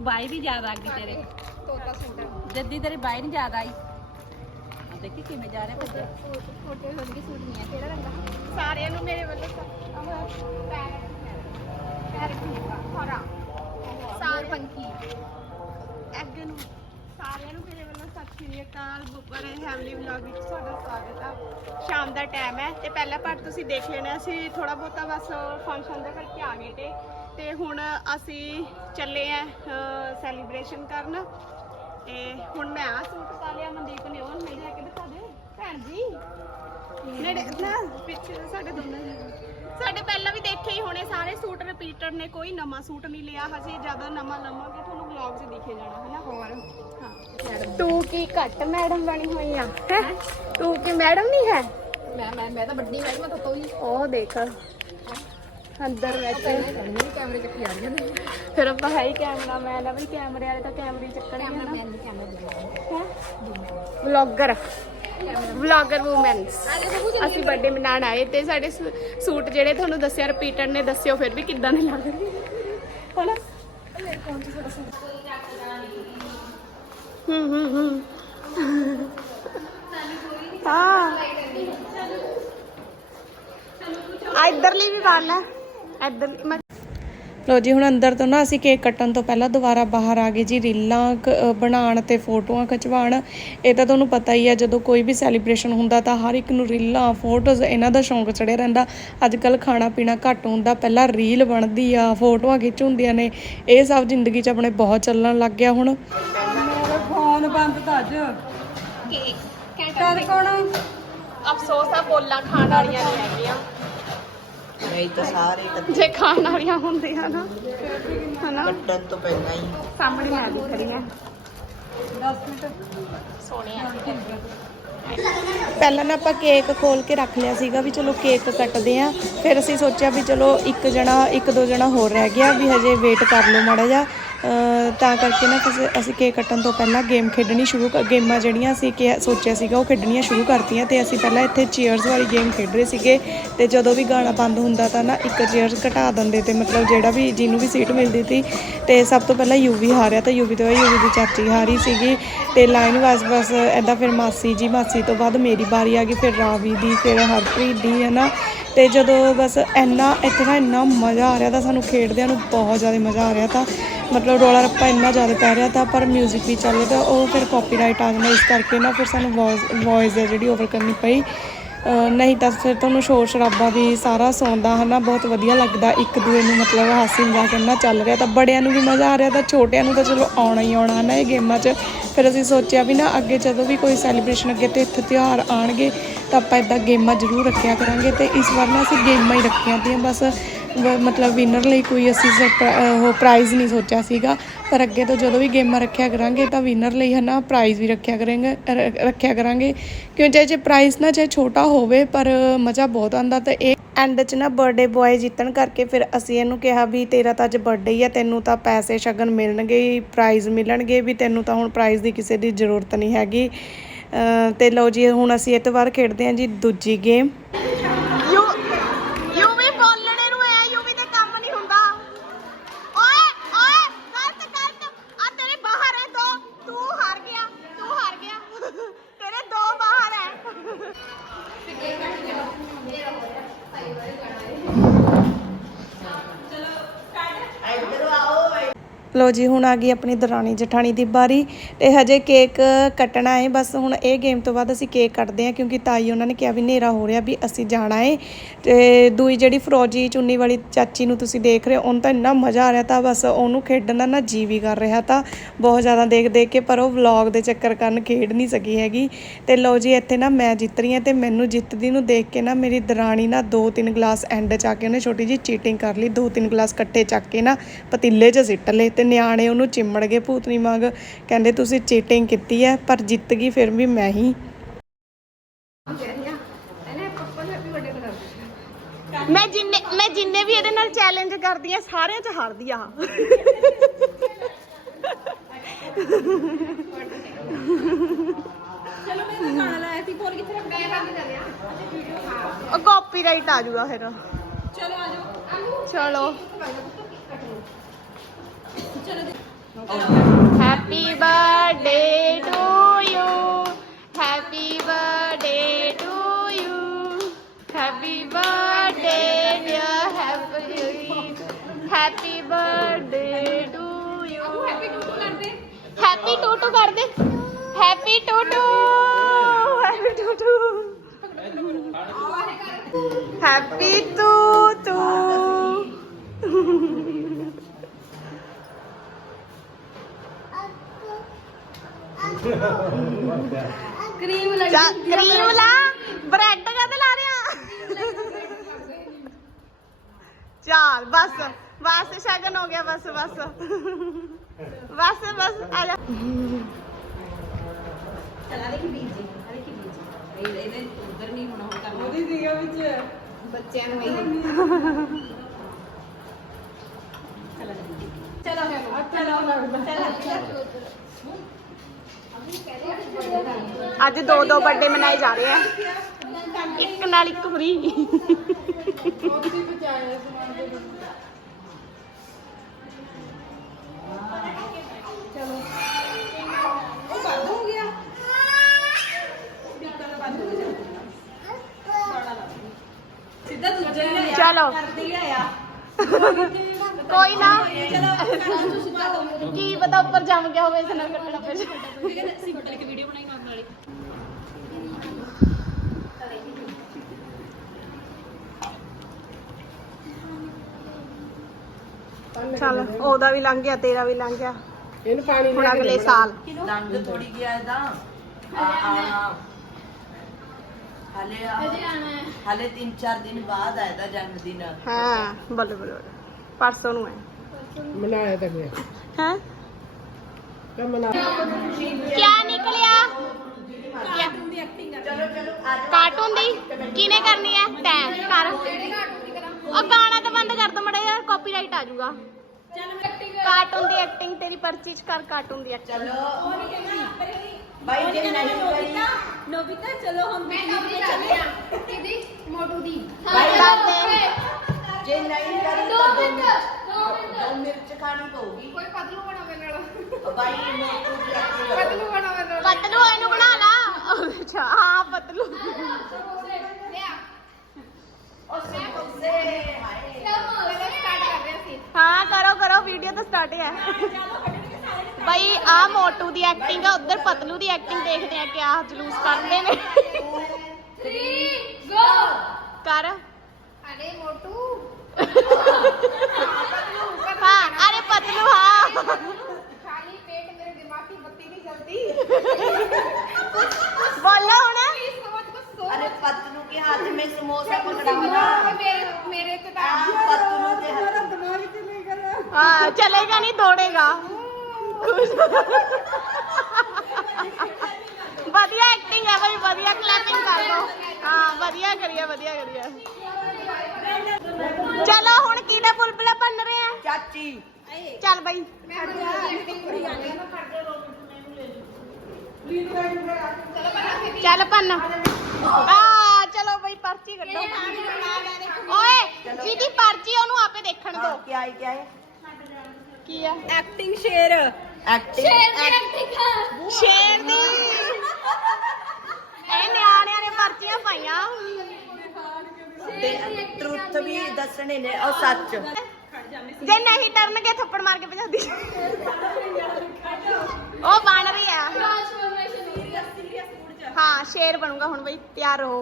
ਬਾਈ ਵੀ ਯਾਦ ਆ ਗਈ ਤੇਰੇ। ਤੋਤਾ ਸੂਟ ਜੱਦੀ ਤੇਰੀ ਬਾਈ ਨਹੀਂ ਯਾਦ ਆਈ। ਆ ਦੇਖੀ ਕਿਵੇਂ ਜਾ ਰਿਹਾ ਬੱਚੇ ਛੋਟੇ ਹੋਣਗੇ ਸੂਟ ਨਹੀਂ ਹੈ ਕਿਹੜਾ ਰੰਗ ਸਾਰਿਆਂ ਨੂੰ ਮੇਰੇ ਵੱਲੋਂ ਪੈਰਟ ਹਰਾ ਸਾਰ ਪੰਕੀ ਅੱਗੇ ਨੂੰ ਸਾਰਿਆਂ ਨੂੰ ਮੇਰੇ ਵੱਲੋਂ ਸਤਿ ਸ਼੍ਰੀ ਅਕਾਲ। ਬੁੱਪਰ ਫੈਮਿਲੀ ਵਲੌਗ ਵਿੱਚ ਤੁਹਾਡਾ ਸਵਾਗਤ ਆ। ਸ਼ਾਮ ਦਾ ਟਾਈਮ ਹੈ ਤੇ ਪਹਿਲਾ ਪਾਰਟ ਤੁਸੀਂ ਦੇਖ ਲੈਣਾ ਅਸੀਂ ਥੋੜਾ ਬਹੁਤਾ ਬਸ ਫੰਕਸ਼ਨ ਦਾ ਕਰਕੇ ਆ ਗਏ ਤੇ ਤੇ ਹੁਣ ਅਸੀਂ ਚੱਲੇ ਆ ਸੈਲੀਬ੍ਰੇਸ਼ਨ ਕਰਨ। ਤੇ ਹੁਣ ਮੈਂ ਆ ਸੂਟ ਪਾ ਲਿਆ ਮਨਦੀਪ ਨੇ ਉਹ ਨਹੀਂ ਲੈ ਕੇ ਦਿਖਾ ਦੇ। ਭੈਣ ਜੀ ਨੇੜੇ ਨਾ ਪਿੱਛੇ ਸਾਡੇ ਦੋਨਾਂ ਦੇ। ਸਾਡੇ ਪਹਿਲਾਂ ਵੀ ਦੇਖੇ ਹੀ ਹੋਣੇ ਸਾਰੇ ਸੂਟ ਰਿਪੀਟਰ ਨੇ ਕੋਈ ਨਵਾਂ ਸੂਟ ਨਹੀਂ ਲਿਆ ਹਜੇ ਜਦੋਂ ਨਵਾਂ ਲਵਾਂਗੇ ਤੁਹਾਨੂੰ ਵਲੌਗ 'ਚ ਦਿਖੇ ਜਾਣਾ ਹੈ ਨਾ ਹੋਰ? ਹਾਂ। ਤੂੰ ਕੀ ਘੱਟ ਮੈਡਮ ਬਣੀ ਹੋਈ ਆ ਹੈ? ਤੂੰ ਕੀ ਮੈਡਮ ਨਹੀਂ ਹੈ? ਮੈਂ ਮੈਂ ਮੈਂ ਤਾਂ ਵੱਡੀ ਮੈਡਮ ਤਾਂ ਤੋਈ ਉਹ ਦੇਖ। ਅੰਦਰ ਬੈਠੇ ਕੈਮਰੇ ਚੱਕੀ ਆ ਰਹੀਆਂ ਨੇ। ਫਿਰ ਆਪਾਂ ਹੈ ਹੀ ਕੈਮਰਾਮੈਨ ਆ ਵੀ ਕੈਮਰੇ ਵਾਲੇ ਤਾਂ ਕੈਮਰੇ ਚੱਕਣਗੇ ਨਾ ਕੈਮਰਾ ਹੈ? ਵਲੌਗਰ। ਵਲੌਗਰ ਵੂਮਨਸ ਅਸੀਂ ਬਰਥਡੇ ਮਨਾਉਣ ਆਏ ਤੇ ਸਾਡੇ ਸੂਟ ਜਿਹੜੇ ਤੁਹਾਨੂੰ ਦੱਸਿਆ ਰਿਪੀਟਰ ਨੇ ਦੱਸਿਓ ਫਿਰ ਵੀ ਕਿੱਦਾਂ ਦੇ ਲੱਗ ਰਹੇ ਹਣਾ ਹੂੰ ਹੂੰ ਹੂੰ। ਹਾਂ। ਇੱਧਰਲੀ ਵੀ ਬੰਨ। ਹੈ ਇੱਧਰ ਮੈਂ ਲੋ ਜੀ ਹੁਣ ਅੰਦਰ ਤੋਂ ਨਾ ਅਸੀਂ ਕੇਕ ਕੱਟਣ ਤੋਂ ਪਹਿਲਾਂ ਦੁਬਾਰਾ ਬਾਹਰ ਆ ਗਏ ਜੀ ਰੀਲਾਂ ਬਣਾਉਣ ਤੇ ਫੋਟੋਆਂ ਖਿਚਵਾਉਣ। ਇਹ ਤਾਂ ਤੁਹਾਨੂੰ ਪਤਾ ਹੀ ਆ ਜਦੋਂ ਕੋਈ ਵੀ ਸੈਲੀਬ੍ਰੇਸ਼ਨ ਹੁੰਦਾ ਤਾਂ ਹਰ ਇੱਕ ਨੂੰ ਰੀਲਾਂ ਫੋਟੋਜ਼ ਇਹਨਾਂ ਦਾ ਸ਼ੌਂਕ ਚੜਿਆ ਰਹਿੰਦਾ। ਅੱਜ ਕੱਲ ਖਾਣਾ ਪੀਣਾ ਘੱਟ ਹੁੰਦਾ ਪਹਿਲਾਂ ਰੀਲ ਬਣਦੀ ਆ ਫੋਟੋਆਂ ਖਿੱਚ ਹੁੰਦੀਆਂ ਨੇ। ਇਹ ਸਭ ਜ਼ਿੰਦਗੀ 'ਚ ਆਪਣੇ ਬਹੁਤ ਚੱਲਣ ਲੱਗ ਗਿਆ ਹੁਣ। ਫੋਨ ਬੰਦ ਤਾਂ ਅੱਜ ਕੇਕ ਕਰ ਕੋਣ ਅਫਸੋਸ ਆ ਬੋਲਾਂ ਖਾਣ ਵਾਲੀਆਂ ਨਹੀਂ ਹੈਗੀਆਂ। ਨਹੀਂ ਤਾਂ ਸਾਰੇ ਕੱਟ- ਜੇ ਖਾਣ ਵਾਲੀਆਂ ਹੁੰਦੀਆਂ ਨਾ ਹਨਾ? ਕੱਟਣ ਤੋਂ ਪਹਿਲਾਂ ਹੀ। ਸਾਹਮਣੇ ਮੈਂ ਦਿਖ ਰਹੀ ਹਾਂ 10 ਮਿੰਟ ਸੋਹਣੀਆਂ ਪਹਿਲਾਂ ਨਾ ਆਪਾਂ ਕੇਕ ਖੋਲ ਕੇ ਰੱਖ ਲਿਆ ਸੀਗਾ ਵੀ ਚਲੋ ਕੇਕ ਕੱਟਦੇ ਆ ਫਿਰ ਅਸੀਂ ਸੋਚਿਆ ਵੀ ਚਲੋ ਇੱਕ ਜਣਾ ਇੱਕ ਦੋ ਜਣਾ ਹੋਰ ਰਹਿ ਗਿਆ ਵੀ ਹਜੇ ਵੇਟ ਕਰ ਲਓ ਮਾੜਾ ਜਿਹਾ। ਤਾਂ ਕਰਕੇ ਨਾ ਅਸੀਂ ਕੇਕ ਕੱਟਣ ਤੋਂ ਪਹਿਲਾਂ ਗੇਮ ਖੇਡਣੀ ਸ਼ੁਰੂ ਕਰ ਗੇਮਾਂ ਜਿਹੜੀਆਂ ਅਸੀਂ ਕਿ ਸੋਚਿਆ ਸੀਗਾ, ਉਹ ਖੇਡਣੀਆਂ ਸ਼ੁਰੂ ਕਰਤੀਆਂ ਤੇ ਅਸੀਂ ਪਹਿਲਾਂ ਇੱਥੇ ਚੇਅਰਸ ਵਾਲੀ ਗੇਮ ਖੇਡ ਰਹੇ ਸੀਗੇ ਤੇ ਜਦੋਂ ਵੀ ਗਾਣਾ ਬੰਦ ਹੁੰਦਾ ਤਾਂ ਨਾ ਇੱਕ ਚੇਅਰ ਘਟਾ ਦਿੰਦੇ ਤੇ ਮਤਲਬ ਜਿਹੜਾ ਵੀ ਜਿਹਨੂੰ ਵੀ ਸੀਟ ਮਿਲਦੀ ਸੀ ਤੇ ਸਭ ਤੋਂ ਪਹਿਲਾਂ ਯੂਵੀ ਹਾਰਿਆ ਤਾਂ ਯੂਵੀ ਤੋਂ ਬਾਅਦ ਯੂਵੀ ਦੀ ਚਾਚੀ ਹਾਰੀ ਸੀਗੀ ਤੇ ਲਾਈਨ ਵਾਸ ਬਸ ਐਦਾਂ ਫਿਰ ਮਾਸੀ ਜੀ, ਮਾਸੀ ਤੋਂ ਬਾਅਦ ਮੇਰੀ ਵਾਰੀ ਆ ਗਈ, ਫਿਰ ਰਾਵੀ ਦੀ, ਫਿਰ ਹਰਪ੍ਰੀਤ ਦੀ ਹੈ ਨਾ ਤੇ ਜਦੋਂ ਬਸ ਇੰਨਾ, ਇੱਥੇ ਨਾ ਇੰਨਾ ਮਜ਼ਾ ਆ ਰਿਹਾ ਤਾਂ ਸਾਨੂੰ ਖੇਡਦਿਆਂ ਨੂੰ ਬਹੁਤ ਜ਼ਿਆਦਾ ਮਜ਼ਾ ਆ ਰਿਹਾ ਤਾਂ, ਮਤਲਬ ਰੋਲਾ ਰੱਪਾ ਇੰਨਾ ਜ਼ਿਆਦਾ ਪੈ ਰਿਹਾ ਤਾਂ ਪਰ 뮤직 ਵੀ ਚੱਲ ਰਿਹਾ ਤਾਂ ਉਹ ਫਿਰ ਕਾਪੀਰਾਈਟ ਆ ਜਾਂਦਾ, ਇਸ ਕਰਕੇ ਨਾ ਫਿਰ ਸਾਨੂੰ ਵੌਇਸ ਵੌਇਸ ਹੈ ਜਿਹੜੀ ਓਵਰ ਕਰਨੀ ਪਈ। ਨਹੀਂ ਤਾਂ ਫਿਰ ਤੁਹਾਨੂੰ ਸ਼ੋਰ ਸ਼ਰਾਬਾ ਵੀ ਸਾਰਾ ਸੁਣਦਾ ਹਨਾ, ਬਹੁਤ ਵਧੀਆ ਲੱਗਦਾ, ਇੱਕ ਦੂਏ ਨੂੰ ਮਤਲਬ ਹਾਸੀ ਮਜ਼ਾਕ ਇੰਨਾ ਚੱਲ ਰਿਹਾ, ਤਾਂ ਬੜਿਆਂ ਨੂੰ ਵੀ ਮਜ਼ਾ ਆ ਰਿਹਾ, ਤਾਂ ਛੋਟਿਆਂ ਨੂੰ ਤਾਂ ਚਲੋ ਆਉਣਾ ਹੀ ਆਉਣਾ ਹਨਾ ਇਹ ਗੇਮਾਂ 'ਚ। ਫਿਰ ਅਸੀਂ ਸੋਚਿਆ ਵੀ ਨਾ ਅੱਗੇ ਜਦੋਂ ਵੀ ਕੋਈ ਸੈਲੀਬ੍ਰੇਸ਼ਨ ਅੱਗੇ ਤੇ ਇੱਥੇ ਤਿਉਹਾਰ ਆਣਗੇ ਤਾਂ ਆਪਾਂ ਇਦਾਂ ਗੇਮਾਂ ਜ਼ਰੂਰ ਰੱਖਿਆ ਕਰਾਂਗੇ ਤੇ ਇਸ ਵਾਰ ਨਾ ਅਸੀਂ ਗੇਮਾਂ ਹੀ ਰੱਖੀਆਂ ਤੀਆਂ ਬਸ ਮਤਲਬ ਵਿਨਰ ਲਈ ਕੋਈ ਅਸੀਂ ਉਹ ਪ੍ਰਾਈਜ਼ ਨਹੀਂ ਸੋਚਿਆ ਸੀਗਾ। ਪਰ ਅੱਗੇ ਤੋਂ ਜਦੋਂ ਵੀ ਗੇਮਾਂ ਰੱਖਿਆ ਕਰਾਂਗੇ ਤਾਂ ਵਿਨਰ ਲਈ ਹਨਾ ਪ੍ਰਾਈਜ਼ ਵੀ ਰੱਖਿਆ ਕਰਾਂਗੇ ਰ- ਰੱਖਿਆ ਕਰਾਂਗੇ। ਕਿਉਂ ਚਾਹੇ ਜੇ ਪ੍ਰਾਈਜ਼ ਨਾ ਚਾਹੇ ਛੋਟਾ ਹੋਵੇ, ਪਰ ਮਜ਼ਾ ਬਹੁਤ ਆਉਂਦਾ ਤਾਂ ਇਹ ਐਂਡ 'ਚ ਨਾ ਬਰਥਡੇ ਬॉय ਜਿੱਤਣ ਕਰਕੇ ਫਿਰ ਅਸੀਂ ਇਹਨੂੰ ਕਿਹਾ ਵੀ ਤੇਰਾ ਤਾਂ ਅੱਜ ਬਰਥਡੇ ਹੀ ਆ, ਤੈਨੂੰ ਤਾਂ ਪੈਸੇ ਸ਼ਗਨ ਮਿਲਣਗੇ ਪ੍ਰਾਈਜ਼ ਮਿਲਣਗੇ ਵੀ, ਤੈਨੂੰ ਤਾਂ ਹੁਣ ਪ੍ਰਾਈਜ਼ ਦੀ ਕਿਸੇ ਦੀ ਜ਼ਰੂਰਤ ਨਹੀਂ ਹੈਗੀ। ਅਹ ਤੇ ਲਓ ਜੀ, ਹੁਣ ਅਸੀਂ ਇਹ ਤੋਂ ਬਾਅਦ ਖੇਡਦੇ ਹਾਂ ਜੀ ਦੂਜੀ ਗੇਮ ਯੂ ਯੂ ਵੀ ਬੋਲਣੇ ਨੂੰ ਐ ਯੂ ਵੀ ਤੇ ਕੰਮ ਨਹੀਂ ਹੁੰਦਾ ਓਏ ਓਏ ਗਲਤ ਗਲਤ ਆ ਤੇਰੇ ਬਾਹਰ ਹੈ ਦੋ ਤੂੰ ਹਾਰ ਗਿਆ ਤੂੰ ਹਾਰ ਗਿਆ ਤੇਰੇ ਦੋ ਬਾਹਰ ਹੈ ਲੋ ਜੀ, ਹੁਣ ਆ ਗਈ ਆਪਣੀ ਦਰਾਣੀ ਜਠਾਣੀ ਦੀ ਬਾਰੀ। ਤੇ ਹਜੇ ਕੇਕ ਕੱਟਣਾ ਹੈ ਬਸ ਹੁਣ ਇਹ ਗੇਮ ਤੋਂ ਬਾਅਦ ਅਸੀਂ ਕੇਕ ਕੱਟਦੇ ਹਾਂ ਕਿਉਂਕਿ ਤਾਈ ਉਹਨਾਂ ਨੇ ਕਿਹਾ ਵੀ ਹਨੇਰਾ ਹੋ ਰਿਹਾ ਵੀ ਅਸੀਂ ਜਾਣਾ ਹੈ ਤੇ ਦੂਈ ਜਿਹੜੀ ਫਰੋਜੀ ਚੁੰਨੀ ਵਾਲੀ ਚਾਚੀ ਨੂੰ ਤੁਸੀਂ ਦੇਖ ਰਹੇ ਹੋ, ਉਹਨੂੰ ਤਾਂ ਇੰਨਾ ਮਜ਼ਾ ਆ ਰਿਹਾ ਤਾਂ ਬਸ ਉਹਨੂੰ ਖੇਡਣ ਦਾ ਨਾ ਜੀ ਵੀ ਕਰ ਰਿਹਾ ਤਾਂ। ਬਹੁਤ ਜ਼ਿਆਦਾ ਦੇਖ ਦੇਖ ਕੇ, ਪਰ ਉਹ ਵਲੌਗ ਦੇ ਚੱਕਰ ਕਾਰਨ ਖੇਡ ਨਹੀਂ ਸਕੀ ਹੈਗੀ। ਤੇ ਲੋ ਜੀ, ਇੱਥੇ ਨਾ ਮੈਂ ਜਿੱਤ ਰਹੀ ਹਾਂ ਤੇ ਮੈਨੂੰ ਜਿੱਤਦੀ ਨੂੰ ਦੇਖ ਕੇ ਨਾ ਮੇਰੀ ਦਰਾਣੀ ਨਾ ਦੋ ਤਿੰਨ ਗਲਾਸ ਐਂਡ ਚ ਆ ਕੇ ਉਹਨੇ ਛੋਟੀ ਜੀ ਚੀਟਿੰਗ ਕਰ ਲਈ। ਦੋ ਤਿੰਨ ਗਲਾਸ ਇਕੱਠੇ ਚੱਕ ਕੇ ਨਾ ਪਤੀਲੇ 'ਚ ਸਿੱਟ ਲਏ ਤੇ ਨਿਆਣੇ ਉਹਨੂੰ ਚਿੰਮੜ ਗਏ ਭੂਤਨੀ ਵਾਂਗ ਕਹਿੰਦੇ ਤੁਸੀਂ ਚੀਟਿੰਗ ਕੀਤੀ ਹੈ ਪਰ ਜਿੱਤ ਗਈ ਫਿਰ ਵੀ ਮੈਂ ਹੀ। ਮੈਂ ਜਿੰਨੇ ਮੈਂ ਜਿੰਨੇ ਵੀ ਇਹਦੇ ਨਾਲ ਚੈਲੰਜ ਕਰਦੀ ਆ ਸਾਰਿਆਂ 'ਚ ਹਾਰਦੀ ਆ ਚਲੋ ਮੈਂ ਗਾਣਾ ਲਾਇਆ ਸੀ ਫੋਨ ਕਿੱਥੇ ਰੱਖਿਆ ਮੈਂ ਬੰਦ ਕਰ ਰਿਹਾ ਉਹ ਕਾਪੀਰਾਈਟ ਆ ਜਾਊਗਾ ਫਿਰ। ਚਲੋ ਆ ਜਾਓ। ਚਲੋ। ਚਲੋ happy birthday to you happy birthday to you happy birthday dear happy happy birthday to you happy to ਕਰ ਦੇ ਹੈਪੀ ਟੂ ਟੂ ਕਰ ਦੇ ਕਰੀਮ ਲੱਗ ਚਾ ਕਰੀਮ ਲਾ ਬ੍ਰੈਡ ਕਦ ਲਾ ਰਿਆ ਚਾਲ ਬਸ ਬਸ ਸ਼ਗਨ ਹੋ ਗਿਆ ਬਸ ਬਸ। ਬਸ ਬਸ ਆ ਜਾ। ਚਲਾ ਦੇਖੀ ਬੀਜੀ ਦੇਖੀ ਬੀਜੀ ਇਹ ਇਹਦੇ ਉਧਰ ਨਹੀਂ ਹੋਣਾ ਹੁਣ ਕਰਨਾ। ਉਹਦੀ ਸੀਗਾ ਵਿੱਚ। ਬੱਚਿਆਂ ਨੂੰ ਇਹ। ਚਲਾ ਚਲੋ ਚਲੋ ਚਲੋ ਅੱਜ ਦੋ ਦੋ ਬਰਥਡੇ ਮਨਾਏ ਜਾ ਰਹੇ ਆ। ਇੱਕ ਨਾਲ ਇੱਕ ਫਰੀ ਕੀ ਪਤਾ ਉੱਪਰ ਜੰਮ ਗਿਆ ਹੋਵੇ ਇਸ ਨਾਲ ਕੱਟਣਾ ਪੈ ਜਾਏ ਠੀਕ ਹੈ ਨਾ ਅਸੀਂ ਬਟਲ ਕੇ ਵੀਡੀਓ ਬਣਾਈ ਨਾਲ ਨਾਲੇ ਚੱਲ ਉਹਦਾ ਵੀ ਲੰਘ ਗਿਆ ਤੇਰਾ ਵੀ ਲੰਘ ਗਿਆ। ਇਹਨੂੰ ਪਾਣੀ ਹੁਣ ਅਗਲੇ ਸਾਲ। ਦੰਦ ਥੋੜੀ ਗਿਆ ਇਹਦਾ। ਆ ਆ ਹਲੇ ਆ ਹਲੇ 3-4 ਦਿਨ ਬਾਅਦ ਆ ਇਹਦਾ ਜਨਮ ਦਿਨ ਹਾਂ ਬੱਲੇ ਬੱਲੇ ਬੱਲੇ। ਪਰਸੋਂ ਨੂੰ ਹੈ। ਮਨਾਇਆ ਤਾਂ ਗਿਆ। ਹੈ। ਕਾ ਮਨਾ ਕਿਆ ਨਿਕਲਿਆ? ਚਲੋ ਚਲੋ ਆ ਜਾਓ ਕਾਰਟੂਨ ਦੀ? ਕਿਨੇ ਕਰਨੀ ਹੈ ਤੈਂ ਕਰ। ਉਹ ਗਾਣਾ ਤਾਂ ਬੰਦ ਕਰ ਦੋ ਮੜਾ ਯਾਰ ਕਾਪੀਰਾਈਟ ਆ ਜਾਊਗਾ। ਕਾਰਟੂਨ ਦੀ ਐਕਟਿੰਗ ਤੇਰੀ ਪਰਚੀ ਚ ਕਰ ਕਾਰਟੂਨ ਦੀ ਐਕਟਿੰਗ ਚਲੋ। ਬਾਈ ਜੇ ਨਹੀਂ ਕਰੀ ਨੋਬਿਤਾ ਚਲੋ ਹੁਣ ਮੈਂ ਨੋਬਿਤਾ ਚੱਲਿਆ ਦੀਦੀ ਮੋਟੂ ਦੀ। ਬਾਈ ਕਰ ਦੇ ਜੇ ਨਹੀਂ ਕਰੀ ਦੋ ਤਾਂ ਦੋ ਮਿੰਟ। ਦੋ ਮਿਰਚ ਖਾਣੀ ਪਊਗੀ। ਕੋਈ ਪਤਲੂ ਬਣਾਵੇ ਨਾਲ। ਬਾਈ ਮੋਟੂ ਦੀ ਅੱਖੀ ਕਰੋ ਪਤਲੂ ਬਣਾਵੇ ਨਾਲ। ਪਤਲੂ ਇਹਨੂੰ ਬਣਾ ਲਾ। ਅੱਛਾ ਹਾਂ ਪਤਲੂ। ਲਿਆ। ਉਸੇ ਉਸੇ ਹਾਏ। ਸਟਾਰਟ ਕਰ ਰਹੇ ਸੀ ਹਾਂ ਕਰੋ ਕਰੋ ਵੀਡੀਓ ਤਾਂ ਸਟਾਰਟ ਹੈ ਬਈ ਆ ਮੋਟੂ ਦੀ ਐਕਟਿੰਗ ਆ ਉਧਰ ਪਤਲੂ ਦੀ ਐਕਟਿੰਗ ਦੇਖਦੇ ਆ ਕਿਆ ਜਲੂਸ ਕੱਢਦੇ ਨੇ। ਚਾਚੀ। ਚੱਲ ਬਈ। ਚੱਲ ਪੰਨ ਆ ਚਲੋ ਬਈ ਪਰਚੀ ਕੱਢੋ। ਓਏ ਜਿਹਦੀ ਪਰਚੀ ਉਹਨੂੰ ਆਪੇ ਦੇਖਣ ਦੋ। ਕੀ ਆਈ ਕੀ ਆਈ? ਕੀ ਆ? ਐਕਟਿੰਗ ਸ਼ੇਰ। ਐਕਟਿੰਗ ਸ਼ੇਰ ਦੀ ਇਹ ਨਿਆਣਿਆਂ ਨੇ ਪਰਚੀਆਂ ਪਾਈਆਂ। ਤੇ ਟਰੁੱਥ ਵੀ ਦੱਸਣੇ ਨੇ ਉਹ ਸੱਚ। ਜੇ ਨਹੀਂ ਟਰਨਗੇ ਥੱਪੜ ਮਾਰ ਕੇ ਭਜਾਦੀ ਉਹ ਬਣ ਰਹੀ ਆ। ਹਾਂ ਸ਼ੇਰ ਬਣੂਗਾ ਹੁਣ ਬਈ ਤਿਆਰ ਹੋ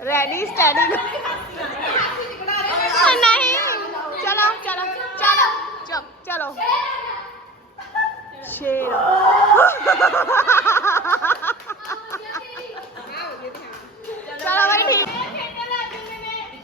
ਰੈਡੀ ਸਟੈਡੀ ਨਹੀਂ। ਚਲੋ ਚਲੋ ਚਲੋ। ਚਲੋ ਚਲੋ। ਸ਼ੇਰ। ਚਲੋ ਬਈ ਠੀਕ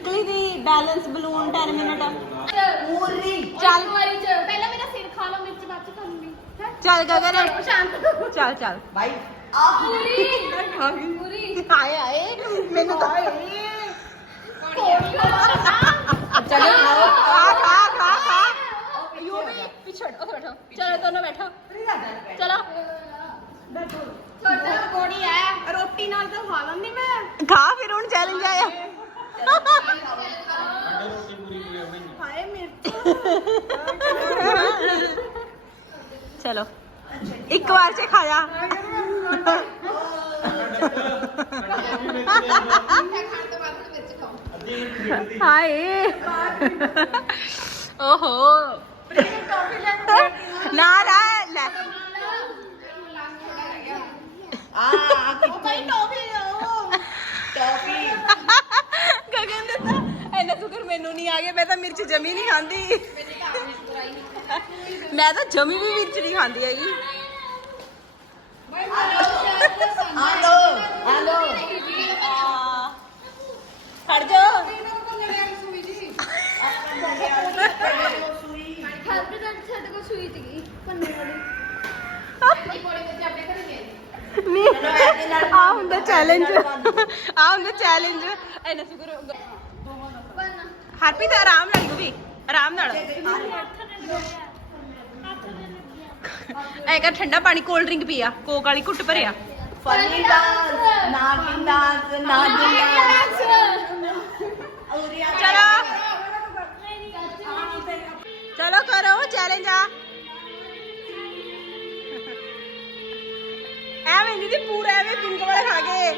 ਨਿਕਲੀ ਦੀ ਬੈਲੈਂਸ ਬਲੂਨ 10 ਮਿੰਟ। ਪੂਰੀ ਚੱਲ ਵਾਰੀ ਚ। ਪਹਿਲਾਂ ਮੇਰਾ ਸਿਰ ਖਾ ਲਓ ਮਿਰਚ ਬਾਅਦ ਚ ਖਾਣੀ ਚੱਲ ਗਗਨ। ਸ਼ਾਂਤ ਚੱਲ ਚੱਲ। ਭਾਈ ਆ। ਪੂਰੀ ਪੂਰੀ ਹਾਏ ਹਾਏ ਮੈਨੂੰ ਤਾਂ ਚਲੋ ਖਾ ਖਾ ਖਾ ਖਾ। ਯੂ ਵੀ ਪਿਛੜ ਉੱਥੇ ਬੈਠੋ ਚਲੋ ਦੋਨੋਂ ਬੈਠੋ। ਚਲੋ। ਛੋਟਾ ਕੋੜੀ ਹੈ। ਰੋਟੀ ਨਾਲ ਤਾਂ ਖਾ ਲੈਂਦੀ ਮੈਂ। ਖਾ ਫਿਰ ਹੁਣ ਚੈਲੰਜ ਆਇਆ। ਹਾਏ ਚਲੋ। ਇੱਕ ਵਾਰ ਚ ਖਾ ਜਾ ਖਾਣ ਤੋਂ ਬਾਅਦ ਵਿੱਚ ਖਾਓ ਹਾਏ ਓਹੋ ਨਾ ਨਾ ਲੈ ਆ ਆ ਉਹ ਭਾਈ ਟੋਫੀ ਲਓ ਟੌਫੀ ਗਗਨ ਦੇ ਤਾਂ ਐਨਾ ਸ਼ੁਕਰ ਮੈਨੂੰ ਨਹੀਂ ਆ ਗਿਆ ਮੈਂ ਤਾਂ ਮਿਰਚ ਜਮੀ ਨਹੀਂ ਖਾਂਦੀ। ਮੈਂ ਤਾਂ ਜਮੀ ਵੀ ਮਿਰਚ ਨਹੀਂ ਖਾਂਦੀ ਹੈਗੀ। ਹਲੋ ਹਲੋ ਖੜ ਜਾ। ਹੈਲਪ ਸਾਡੇ ਕੋਲ ਸੂਈ ਸੀਗੀ ਪੰਨੇ ਵਾਲੀ ਨਹੀਂ ਆ ਹੁੰਦਾ ਚੈਲੰਜ ਆ ਹੁੰਦਾ ਚੈਲੰਜ ਐਨਾ ਸ਼ੁਕਰ ਹਰਪ੍ਰੀਤ ਆਰਾਮ ਨਾਲ ਯੂ ਵੀ ਆਰਾਮ ਨਾਲ। ਐ ਕਰ ਠੰਡਾ ਪਾਣੀ ਕੋਲਡ ਡਰਿੰਕ ਪੀਆ ਕੋਕ ਵਾਲੀ ਘੁੱਟ ਭਰਿਆ। Funny dance Nagin dance Nagin dance. ਚਲੋ। ਚਲੋ ਕਰੋ ਚੈਲੰਜ ਆ। ਐਵੇਂ ਦੀਦੀ ਪੂਰਾ ਐਵੇਂ ਪਿੰਕ ਵਾਲਾ ਖਾ ਗਏ।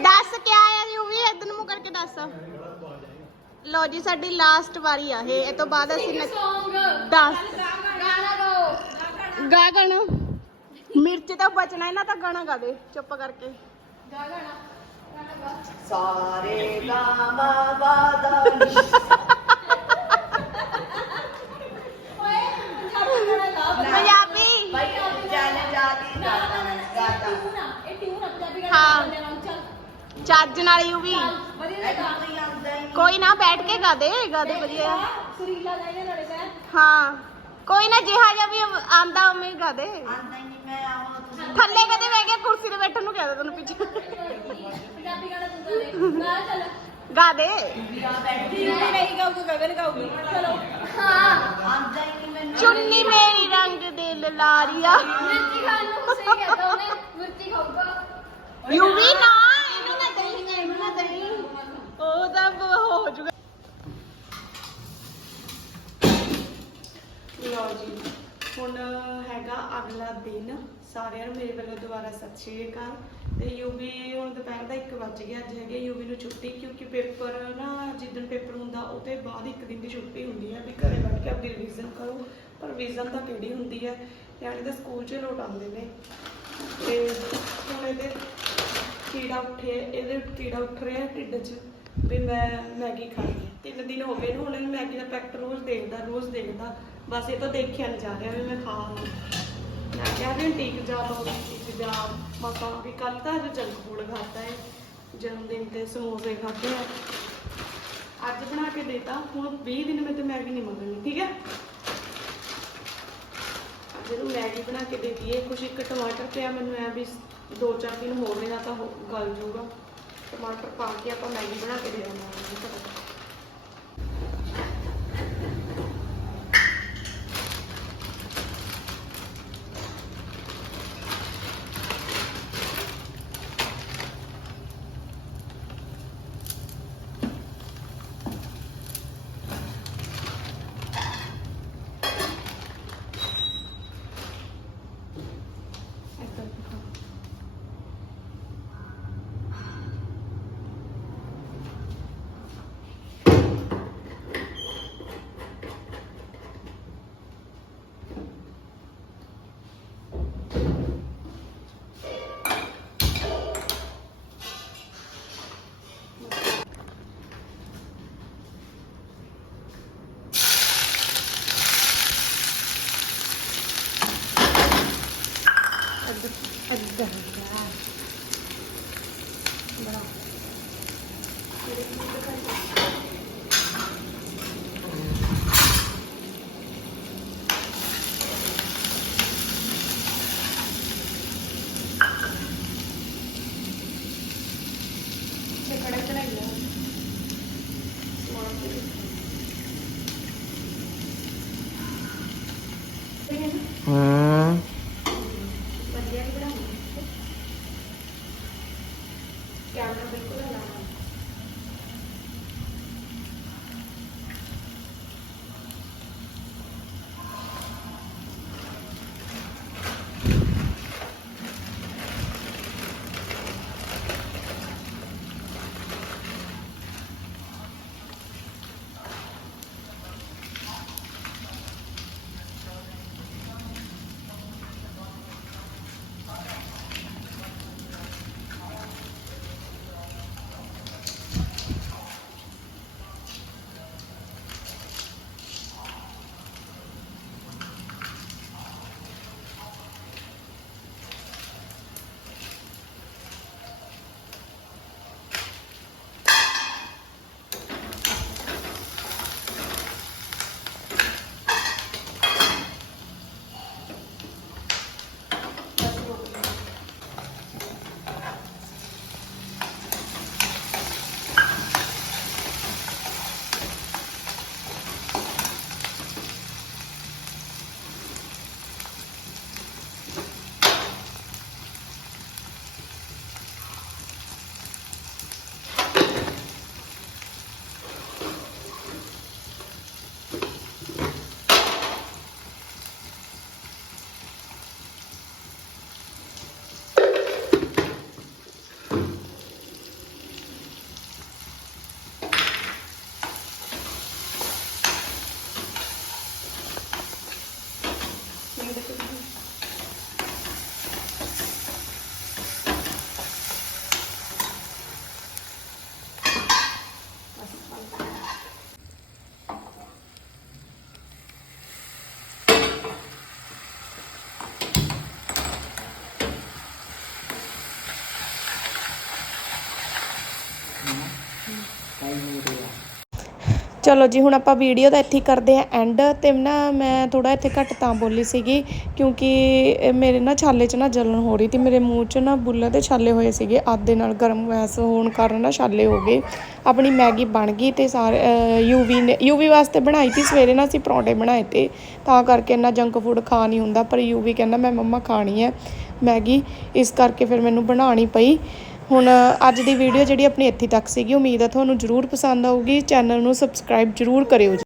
ਦੱਸ ਕਿਆ ਆ ਯੂ ਵੀ ਇਧਰ ਨੂੰ ਮੂੰਹ ਕਰਕੇ ਦੱਸ। ਲੋ ਜੀ ਸਾਡੀ ਲਾਸਟ ਵਾਰੀ ਆ ਇਹ। ਇਹ ਤੋਂ ਬਾਅਦ ਅਸੀਂ ਨੱਚ- ਦੱਸ। ਗਾਣਾ ਗਾਓ। ਗਾ ਗਾਣਾ ਮਿਰਚ ਤਾਂ ਬਚਣਾ ਇਹਨਾਂ ਤਾਂ ਗਾਣਾ ਗਾ ਦੇ ਚੁੱਪ ਕਰਕੇ। ਗਾ ਗਾਣਾ ਗਾਣਾ ਗਾ ਸਾਰੇ ਗਾਮਾ ਬਾਦਾ ਓਏ ਪੰਜਾਬੀ ਗਾਣਾ ਗਾ ਪੰਜਾਬੀ ਭਾਈ ਚੈਲੰਜ ਆਦੀ ਗਾਤਾ ਗਾਤਾ ਟਿਊਨ ਆ ਇਹ ਟਿਊਨ ਆ ਪੰਜਾਬੀ ਗਾਣਾ ਹਾਂ। ਬੋਲਦੇ ਨਾਲ ਚੱਲ ਚੱਜ ਨਾਲ ਯੂ ਵੀ। ਵਧੀਆ ਗਾ ਕੋਈ ਹੀ। ਨਾ ਬੈਠ ਕੇ ਗਾ ਦੇ ਗਾ ਦੇ ਵਧੀਆ। ਸੁਰੀਲਾ ਨਾਲੇ ਹਾਂ। ਕੋਈ ਨਾ ਜਿਹਾ ਜਿਹਾ ਵੀ ਆਂਦਾ ਉਵੇਂ ਹੀ ਗਾ ਦੇ। ਹੀ ਥੱਲੇ ਕਦੇ ਬਹਿ ਗਿਆ ਕੁਰਸੀ ਤੇ ਬੈਠਣ ਨੂੰ ਕਹਿ ਤੈਨੂੰ ਪਿੱਛੇ। ਪੰਜਾਬੀ ਗਾਣਾ ਤੂੰ ਗਾ ਦੇ ਗਾ ਚੱਲ ਗਾ ਦੇ ਨਹੀਂ ਗਾਊਗੀ ਗਗਨ ਗਾਊਗੀ। ਚਲੋ। ਹਾਂ। ਆਉਂਦਾ ਹੀ ਨਹੀਂ ਮੈਨੂੰ। ਚੁੰਨੀ ਮੇਰੀ ਰੰਗ ਦੇ ਲਲਾਰੀਆ ਮਿਰਚੀ ਖਾਣ ਨੂੰ ਨਹੀਂ ਕਹਤਾ ਉਹਨੇ ਮਿਰਚੀ ਖਾਊਗਾ। ਯੂ ਵੀ ਨਾ ਦਹੀਂ ਇਹਨੂੰ ਨਾ ਦਹੀਂ ਉਹ ਤਾਂ ਹੋ ਜੂਗਾ ਲਓ ਜੀ ਹੁਣ ਹੈਗਾ ਅਗਲਾ ਦਿਨ ਸਾਰਿਆਂ ਨੂੰ ਮੇਰੇ ਵੱਲੋਂ ਦੁਬਾਰਾ ਸਤਿ ਸ਼੍ਰੀ ਅਕਾਲ। ਤੇ ਯੂਵੀ ਹੁਣ ਦੁਪਹਿਰ ਦਾ 1 ਵੱਜ ਗਿਆ, ਅੱਜ ਹੈਗੇ ਯੂਵੀ ਨੂੰ ਛੁੱਟੀ, ਕਿਉਂਕਿ ਪੇਪਰ ਨਾ ਜਿੱਦਣ ਪੇਪਰ ਹੁੰਦਾ ਉਹ ਤੇ ਬਾਅਦ ਇੱਕ ਦਿਨ ਦੀ ਛੁੱਟੀ ਹੁੰਦੀ ਹੈ ਵੀ ਘਰੇ ਬੈਠ ਕੇ ਆਪਣੀ ਰਿਵੀਜ਼ਨ ਕਰੋ। ਪਰ ਰਿਵੀਜ਼ਨ ਤਾਂ ਕਿਹੜੀ ਹੁੰਦੀ ਹੈ ਨਿਆਣੇ ਤਾਂ ਸਕੂਲ 'ਚ ਲੋਟ ਆਉਂਦੇ ਨੇ। ਤੇ ਹੁਣ ਇਹਦੇ ਕੀੜਾ ਉੱਠੇ ਇਹਦੇ ਕੀੜਾ ਉੱਠ ਰਿਹਾ ਢਿੱਡ 'ਚ ਵੀ ਮੈਂ ਮੈਗੀ ਖਾਣੀ ਹੈ ਤਿੰਨ ਦਿਨ ਹੋ ਗਏ ਇਹਨੂੰ ਹੁਣ ਇਹ ਮੈਗੀ ਦਾ ਪੈਕਟ ਰੋਜ਼ ਦੇਖਦਾ ਰੋਜ਼ ਦੇਖਦਾ। ਬਸ ਇਹ ਤਾਂ ਦੇਖਿਆ ਨਹੀਂ ਜਾ ਰਿਹਾ ਵੀ ਮੈਂ ਖਾ ਲਵਾਂ ਮੈਂ ਜਾ ਦੋ ਟੀਕ ਜਾ ਮਸਾ ਵੀ ਕੱਲ ਤਾਂ ਅੱਜ ਜੰਕ ਫੂਡ ਖਾਤਾ ਹੈ ਜਨਮ ਦਿਨ ਤੇ ਸਮੋਸੇ ਖਾਦੇ ਆ। ਅੱਜ ਬਣਾ ਕੇ ਦੇਤਾ, ਹੁਣ 20 ਦਿਨ ਮੈਂ ਤੇ ਮੈਗੀ ਨਹੀਂ ਮੰਗਣੀ, ਠੀਕ ਹੈ? ਜਦੋਂ ਮੈਗੀ ਬਣਾ ਕੇ ਦੇ ਦਈਏ, ਕੁਛ ਇੱਕ ਟਮਾਟਰ ਪਿਆ, ਮੈਨੂੰ ਐ ਵੀ ਦੋ ਚਾਰ ਦਿਨ ਹੋਰ ਨੇ ਨਾ ਤਾਂ ਹੋ- ਗਲ ਜੂਗਾ ਟਮਾਟਰ ਪਾ ਕੇ ਆਪਾਂ ਮੈਗੀ ਬਣਾ ਕੇ ਦੇ ਦੇਵਾਂਗੇ ਏਦਾਂ Thank you. ਚਲੋ ਜੀ, ਹੁਣ ਆਪਾਂ ਵੀਡੀਓ ਦਾ ਇੱਥੇ ਕਰਦੇ ਆ ਐਂਡ ਤੇ ਨਾ ਮੈਂ ਥੋੜਾ ਇੱਥੇ ਘੱਟ ਤਾਂ ਬੋਲੀ ਸੀਗੀ, ਕਿਉਂਕਿ ਮੇਰੇ ਨਾ ਛਾਲੇ 'ਚ ਨਾ ਜਲਨ ਹੋ ਰਹੀ ਸੀ। ਮੇਰੇ ਮੂੰਹ 'ਚ ਨਾ ਬੁੱਲਾਂ ਤੇ ਛਾਲੇ ਹੋਏ ਸੀਗੇ। ਆਦੇ ਨਾਲ ਗਰਮ ਗੈਸ ਹੋਣ ਕਾਰਨ ਨਾ ਛਾਲੇ ਹੋ ਗਏ। ਆਪਣੀ ਮੈਗੀ ਬਣ ਗਈ ਤੇ ਸਾਰੇ ਯੂਵੀ ਨੇ, ਯੂਵੀ ਵਾਸਤੇ ਬਣਾਈ ਸੀ। ਸਵੇਰੇ ਨਾ ਅਸੀਂ ਪਰੌਂਠੇ ਬਣਾਏ ਤੇ ਤਾਂ ਕਰਕੇ ਇੰਨਾ ਜੰਕ ਫੂਡ ਖਾ ਨਹੀਂ ਹੁੰਦਾ। ਪਰ ਯੂਵੀ ਕਹਿੰਦਾ, ਮੈਂ ਮੰਮਾ ਖਾਣੀ ਹੈ ਮੈਗੀ। ਇਸ ਕਰਕੇ ਫਿਰ ਮੈਨੂੰ ਬਣਾਉਣੀ ਪਈ। ਹੁਣ ਅੱਜ ਦੀ ਵੀਡੀਓ ਜਿਹੜੀ ਆਪਣੀ ਇੱਥੇ ਤੱਕ ਸੀਗੀ, ਉਮੀਦ ਹੈ ਤੁਹਾਨੂੰ ਜਰੂਰ ਪਸੰਦ ਆਊਗੀ। ਚੈਨਲ ਨੂੰ ਸਬਸਕ੍ਰਾਈਬ ਜਰੂਰ ਕਰਿਓ ਜੀ।